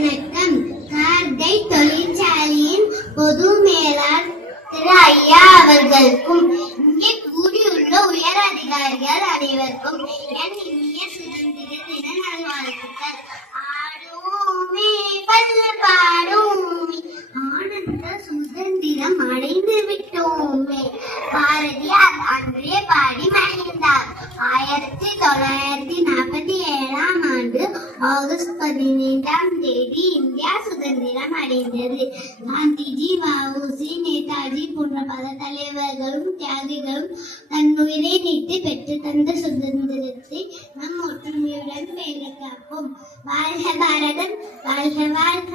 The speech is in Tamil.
வணக்கம். கார்கை தொழிற்சாலையின் பொது மேலாளர் திரு ஐயா அவர்களுக்கும் இங்கே கூடியுள்ள உயர் அதிகாரிகள் அனைவருக்கும் என் இனிய சுதந்திர தின நல்வாழ்த்துக்கள். ஆடுவோமே பல்லு பாடுவோமே, ஆனந்த சுதந்திரம் அடைந்து விட்டோமே. பாரதியார் அன்றே பாடி மகிழ்ந்தார். 1947 ஆண்டு ஆகஸ்ட் 15ஆம் தேதி இந்தியா சுதந்திரம் அடைந்தது. காந்திஜி, வ.உ.சி., நேதாஜி போன்ற பல தலைவர்களும் தியாகிகளும் தன்னுயிரை நீத்து பெற்று தந்த சுதந்திரத்தை நம் ஒற்றுமையுடன் பேண காப்போம். வாழ்க பாரதம், வாழ்க வாழ்க.